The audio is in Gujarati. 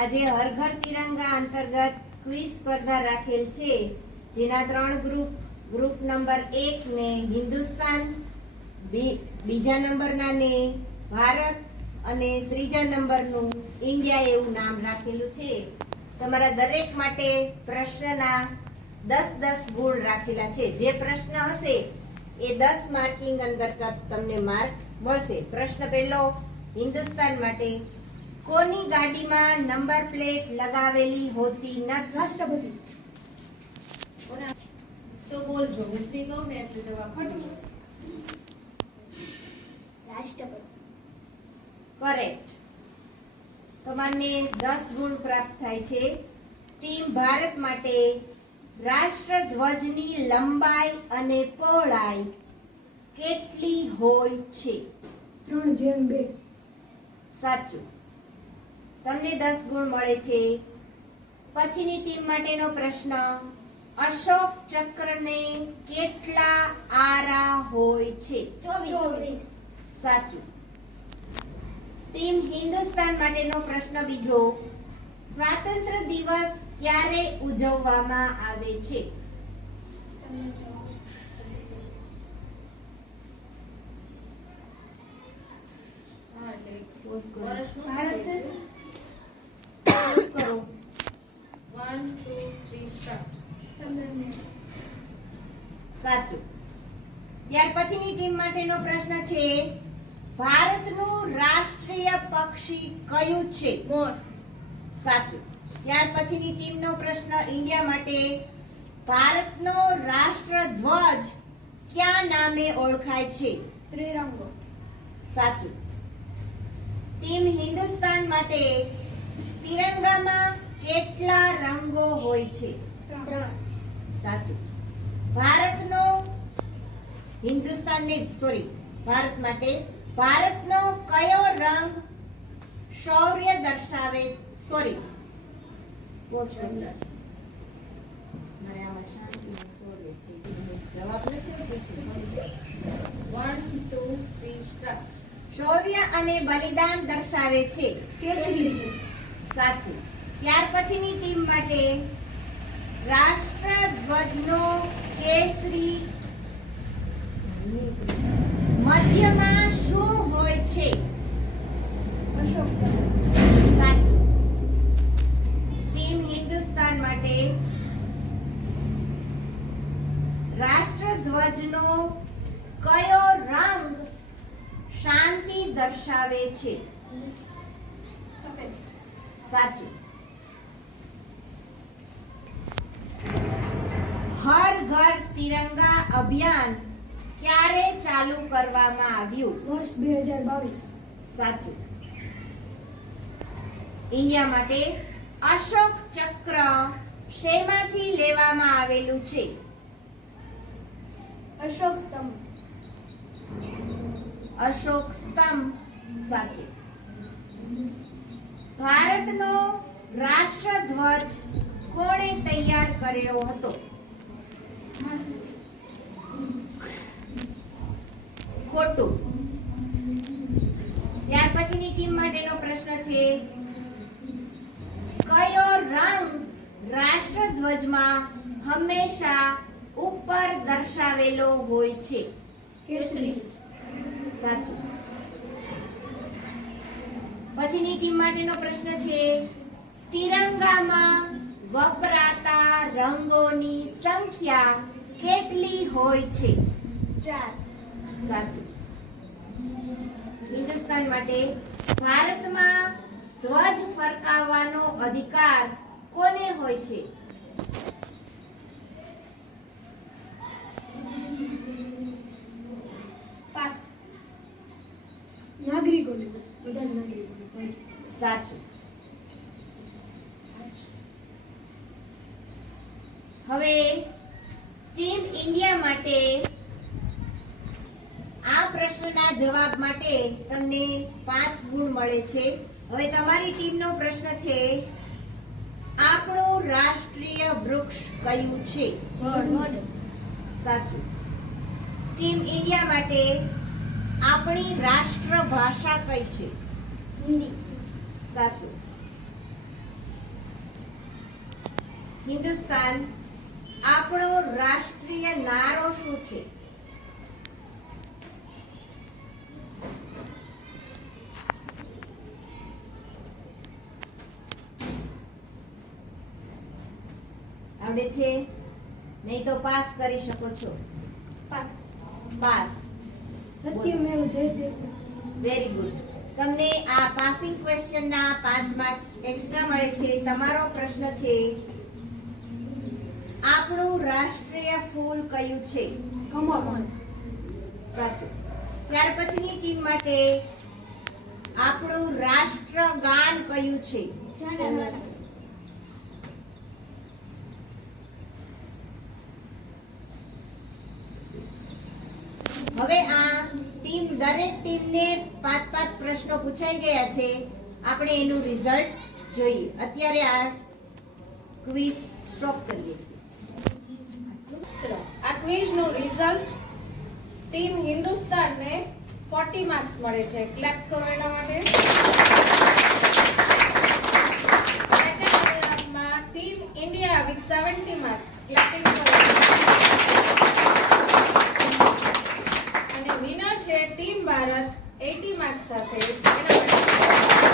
આજે હર ઘર તિરંગા અંતર્ગત ક્વિઝ સ્પર્ધા રાખેલ છે, જેના 3 ગ્રુપ નંબર 1 ને હિન્દુસ્તાન, બીજા નંબરના ને ભારત અને ત્રીજા નંબરનું ઇન્ડિયા એવું નામ રાખેલું છે. તમારા દરેક માટે પ્રશ્નના 10-10 ગુણ રાખેલા છે. જે પ્રશ્ન હશે એ 10 માર્કિંગ અંતર્ગત તમને માર્ક મળશે. પ્રશ્ન પહેલો હિન્દુસ્તાન માટે, કોની ગાડીમાં નંબર પ્લેટ લગાવેલી હોતી નથી? રાષ્ટ્રપતિ. તો બોલજો, હું ફ્રી કહું ને એટલે જવાબ આપજો. રાષ્ટ્રપતિ. કરેક્ટ. તમને 10 ગુણ પ્રાપ્ત થાય છે. ટીમ ભારત માટે રાષ્ટ્રધ્વજની લંબાઈ અને પહોળાઈ કેટલી હોય છે? 3:2. સાચું. તમને 10 ગુણ મળે છે. પછીની ટીમ માટેનો પ્રશ્ન, અશોક ચક્રને કેટલા આરા હોય છે? 24. સાચું. ટીમ હિન્દુસ્તાન માટેનો પ્રશ્ન બીજો, સ્વાતંત્ર્ય દિવસ ક્યારે ઉજવવામાં આવે છે? સાચું. ત્યાર પછીની ટીમ માટેનો પ્રશ્ન છે, ભારતનું રાષ્ટ્રીય પક્ષી કયું છે? મોર. સાચું. ત્યાર પછીની ટીમનો પ્રશ્ન ઇન્ડિયા માટે, ભારતનો રાષ્ટ્રધ્વજ કયા નામે ઓળખાય છે? ત્રિરંગો. સાચું. ટીમ હિન્દુસ્તાન માટે, તિરંગામાં કેટલા રંગો હોય છે? 3. સાચું. ભારતનો ભારત માટે ભારતનો કયો રંગ શૌર્ય દર્શાવે? શૌર્ય અને બલિદાન દર્શાવે છે. કેસરી. સાચું. ત્યાર પછીની ટીમ માટે, રાષ્ટ્રધ્વજનો કેસરી મધ્યમાં શું હોય છે? અશોક ચક્ર. સાચું. ટીમ હિન્દુસ્તાન માટે, રાષ્ટ્રધ્વજનો કયો રંગ શાંતિ દર્શાવે છે? સફેદ. સાચું. હર ઘર તિરંગા અભિયાન ક્યારે ચાલુ કરવામાં આવ્યું? વર્ષ 2022. સાચું. ઇન્ડિયા માટે, અશોક ચક્ર શેમાંથી લેવામાં આવેલું છે? અશોક સ્તંભ. અશોક સ્તંભ. સાચું. ભારતનો રાષ્ટ્રધ્વજ કોણે તૈયાર કર્યો હતો? ખોટું. ત્યાર પછીની ટીમ માટેનો પ્રશ્ન છે, કયો રંગ રાષ્ટ્રધ્વજમાં હંમેશા ઉપર દર્શાવેલો હોય છે? કેસરી. સાચું. પછીની ટીમ માટેનો પ્રશ્ન છે, તિરંગામાં વપરાતા રંગોની સંખ્યા કેટલી હોય છે? 4. સાચું. હિન્દુસ્તાન માટે, ભારતમાં ધ્વજ ફરકાવવાનો અધિકાર કોને હોય છે? પાસ. નાગરિકોને, બધા જ નાગરિકોને. સાચું. હવે ટીમ ઇન્ડિયા માટે, આ પ્રશ્નના જવાબ માટે તમને 5 ગુણ મળે છે. હવે તમારી ટીમનો પ્રશ્ન છે, આપણું રાષ્ટ્રીય વૃક્ષ કયું છે? વડ. સાચું. ટીમ ઇન્ડિયા માટે, આપણી રાષ્ટ્ર ભાષા કઈ છે? હિન્દી. સાચું. હિન્દુસ્તાન આપણો રાષ્ટ્રીય નારો શું છે? આવડે છે? નહીં તો પાસ કરી શકો છો. Pass. Pass. Satyamev Jayate. Very good. તમને આ પાસિંગ ક્વેશ્ચનના 5 માર્ક્સ એક્સ્ટ્રા મળે છે. તમારો પ્રશ્ન છે, આપણું રાષ્ટ્રીય ફૂલ કયું છે? કમળ. સાચું. ત્યાર પછીની ટીમ માટે આપણું રાષ્ટ્રગાન કયું છે? જનગણ. હવે આ ટીમ દરેક ટીમને 5-5 પ્રશ્નો પૂછાઈ ગયા છે. આપણે એનું રિઝલ્ટ જોઈએ. અત્યારે આ ક્વિઝ સ્ટોપ કરીએ છીએ. ચલો, આ ક્વિઝનું રિઝલ્ટ ટીમ હિન્દુસ્તાનને 40 માર્ક્સ મળે છે. ક્લેપ કરો એના માટે. સેકન્ડ નંબરમાં team India with 70 marks. Clapping કરો. અને વિનર છે ટીમ ભારત 80 માર્ક્સ સાથે. એના માટે